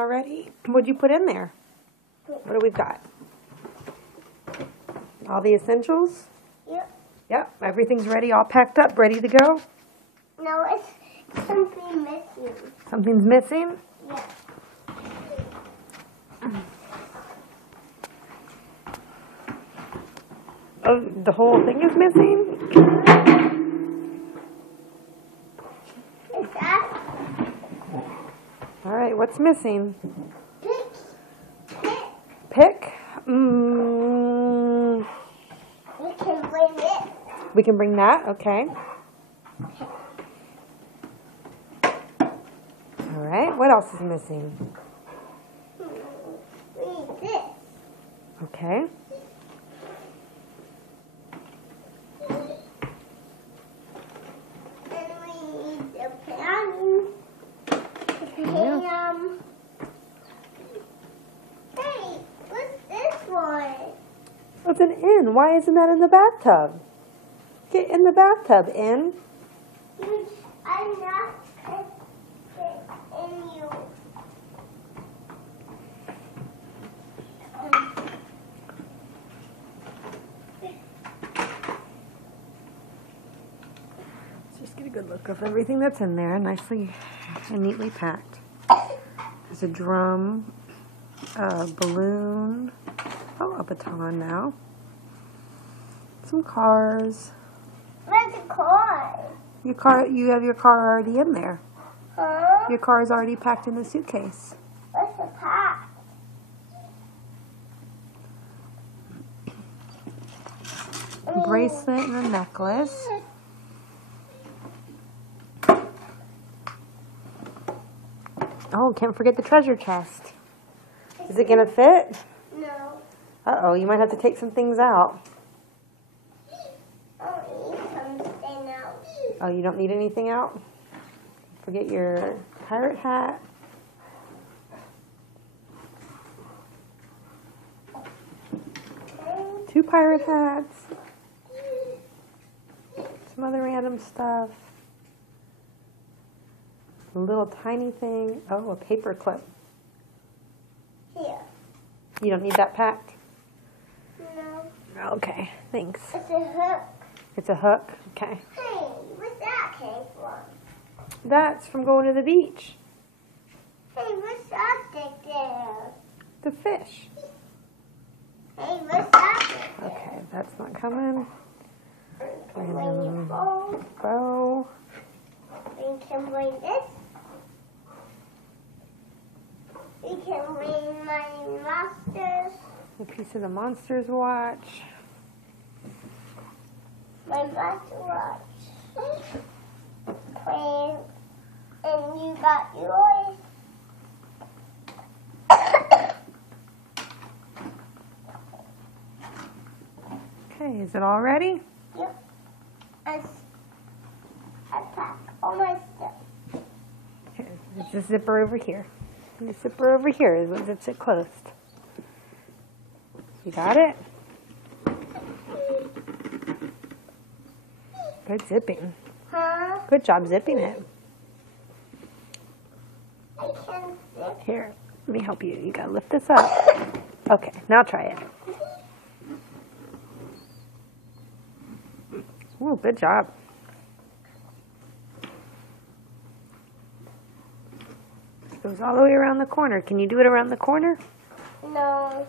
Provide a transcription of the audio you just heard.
Already? What'd you put in there? What do we got? All the essentials? Yep. Yep, everything's ready, all packed up, ready to go? No, it's something missing. Something's missing? Yeah. Oh, the whole thing is missing? Is that All right, what's missing? pick? Pick? We can bring it. We can bring that, okay. All right, what else is missing? We need this. Okay. And we need the pan. Yeah. Hey, what's this one? What's an in? Why isn't that in the bathtub? Get in the bathtub, in. I'm not in you. Let's just get a good look of everything that's in there, nicely and neatly packed. There's a drum, a balloon, oh, a baton now, some cars. Where's the car? You have your car already in there. Huh? Your car is already packed in the suitcase. What's the pack? A bracelet and a necklace. Oh, can't forget the treasure chest. Is it gonna fit? No. Uh-oh, you might have to take some things out. I'll eat something else. Oh, you don't need anything out? Forget your pirate hat. Two pirate hats. Some other random stuff. A little tiny thing. Oh, a paper clip. Here. You don't need that packed? No. Okay, thanks. It's a hook. It's a hook? Okay. Hey, what's that came from? That's from going to the beach. Hey, what's that stick there? The fish. Hey, what's that stick there? Okay, that's not coming. Bring phone. Bow. We can bring this. We can bring my masters. A piece of the Monsters watch. My master watch. Queen. And you got yours. Okay, is it all ready? Yep. I packed all my stuff. Okay, there's a zipper over here. And the zipper over here is what zips it closed. You got it? Good zipping. Huh? Good job zipping it. I can zip. Here, let me help you. You gotta lift this up. Okay, now try it. Ooh, good job. It goes all the way around the corner. Can you do it around the corner? No.